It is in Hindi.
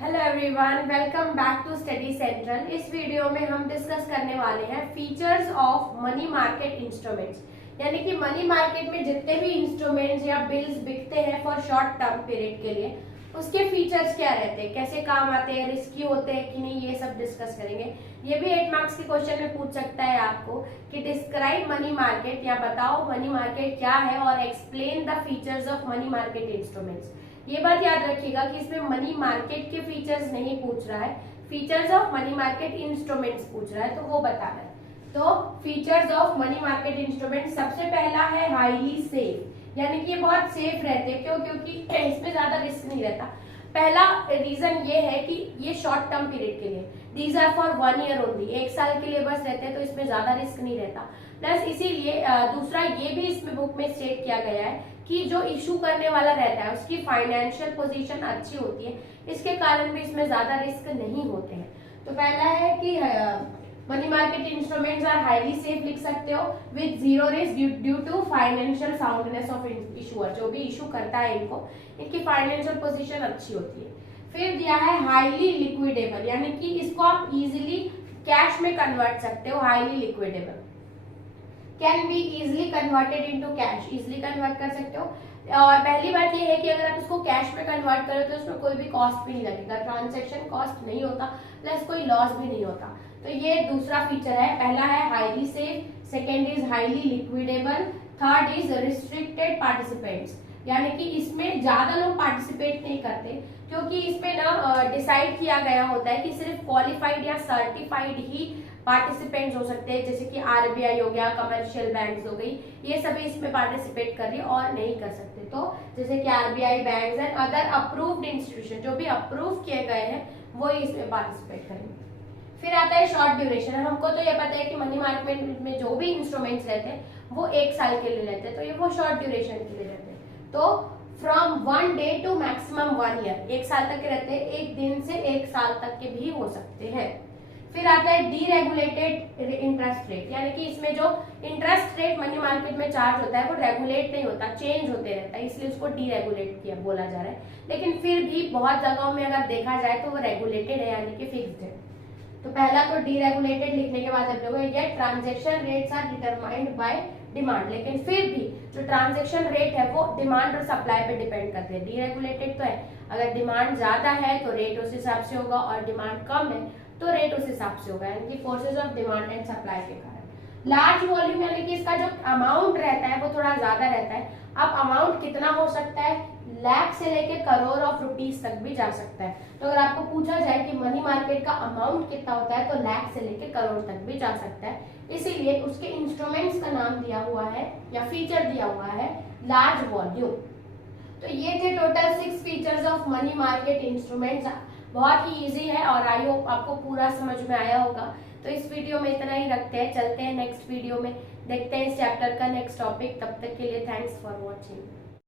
Hello everyone, welcome back to study central. इस वीडियो में हम डिस्कस करने वाले हैं features of money market instruments, यानी कि मनी मार्केट में जितने भी इंस्ट्रूमेंट्स या बिल्स बिकते हैं फॉर शॉर्ट टर्म पीरियड के लिए, उसके फीचर्स क्या रहते हैं, कैसे काम आते हैं, रिस्की होते हैं कि नहीं, ये सब डिस्कस करेंगे। ये भी 8 मार्क्स के क्वेश्चन में पूछ सकता है आपको कि डिस्क्राइब मनी मार्केट, या बताओ मनी मार्केट क्या है और explain the features of money market instruments. ये बात याद रखिएगा कि इसमें मनी मार्केट के फीचर्स नहीं पूछ रहा है, features of money market instruments पूछ रहा है, तो वो बताना है। तो features of money market instrument, सबसे पहला है हाईली सेफ, यानी कि ये बहुत सेफ रहते हैं। क्यों? क्योंकि इसमें ज्यादा रिस्क नहीं रहता। पहला रीजन ये है कि ये शॉर्ट टर्म पीरियड के लिए, these are for 1 year only, 1 साल के लिए बस रहते हैं, तो इसमें ज्यादा रिस्क नहीं रहता। प्लस इसीलिए दूसरा ये भी इसमें बुक में स्टेट किया गया है कि जो इशू करने वाला रहता है उसकी फाइनेंशियल पोजीशन अच्छी होती है, इसके कारण भी इसमें ज्यादा रिस्क नहीं होते हैं। तो पहला है कि money market instruments are highly safe, लिख सकते हो, with zero risk due to financial soundness of issuer. जो भी इशू करता है इनको, इनकी फाइनेंशियल पोजीशन अच्छी होती है। फिर दिया है हाईली लिक्विडेबल, यानी कि इसको आप इजीली कैश में कन्वर्ट सकते हो। Highly liquidable can be easily converted into cash, easily convert कर सकते हो। और पहली बात ये है कि अगर आप इसको कैश में कन्वर्ट करो तो उसमें कोई भी कॉस्ट भी नहीं लगेगा, ट्रांजैक्शन कॉस्ट नहीं होता, प्लस कोई लॉस भी नहीं होता। तो ये दूसरा फीचर है। पहला है highly safe, second is highly liquidable, third is restricted participants, यानी कि इसमें ज्यादा लोग पार्टिसिपेट नहीं करते, क्योंकि इसमें ना डिसाइड किया गया होता है कि सिर्फ क्वालिफाइड या सर्टिफाइड ही पार्टिसिपेंट्स हो सकते हैं, जैसे कि आरबीआई हो गया, कमर्शियल बैंक्स हो गई, ये सभी इसमें पार्टिसिपेट कर रही है और नहीं कर सकते। तो जैसे कि RBI, banks and other approved institution, जो भी अप्रूव किए गए हैं वो इसमें पार्टिसिपेट करेंगे। फिर आता है शॉर्ट ड्यूरेशन। हमको तो ये पता है कि मनी मार्केट में जो भी इंस्ट्रूमेंट्स रहते हैं वो 1 साल के लिए रहते हैं, तो ये वो शॉर्ट ड्यूरेशन के लिए रहते हैं। तो from 1 day to maximum 1 year, 1 साल तक के रहते हैं, 1 दिन से 1 साल तक के भी हो सकते हैं। फिर आता है डीरेगुलेटेड इंटरेस्ट रेट, यानी कि इसमें जो इंटरेस्ट रेट मनी मार्केट में चार्ज होता है वो रेगुलेट नहीं होता, चेंज होते रहता है, इसलिए उसको डीरेगुलेट किया बोला जा रहा है। लेकिन फिर भी बहुत जगहों में अगर देखा जाए तो वो रेगुलेटेड है, यानी कि फिक्स्ड है। तो पहला तो डीरेगुलेटेड लिखने के बाद हम लोग ये transaction rates are determined by demand, लेकिन फिर भी जो ट्रांजेक्शन रेट है वो डिमांड और सप्लाई पे डिपेंड करते हैं। डीरेगुलेटेड तो है, अगर डिमांड ज्यादा है तो रेट उस हिसाब से होगा, और डिमांड कम है तो रेट उस हिसाब से होगा, यानी कि forces of demand and supply के कारण। लार्ज वॉल्यूम, यानी कि इसका जो अमाउंट रहता है वो थोड़ा ज्यादा रहता है। अब अमाउंट कितना हो सकता है, लाख से लेके करोड़ ऑफ रुपीज तक भी जा सकता है। तो अगर आपको पूछा जाए कि मनी मार्केट का अमाउंट कितना होता है, तो लाख से लेके करोड़ तक भी जा सकता है। इसीलिए उसके इंस्ट्रूमेंट्स का नाम दिया हुआ है या फीचर दिया हुआ है लार्ज वॉल्यूम। तो ये थे total 6 features of money market instruments. बहुत ही इजी है और आई होप आपको पूरा समझ में आया होगा। तो इस वीडियो में इतना ही रखते हैं, चलते हैं नेक्स्ट वीडियो में, देखते हैं इस चैप्टर का नेक्स्ट टॉपिक। तब तक के लिए थैंक्स फॉर वॉचिंग।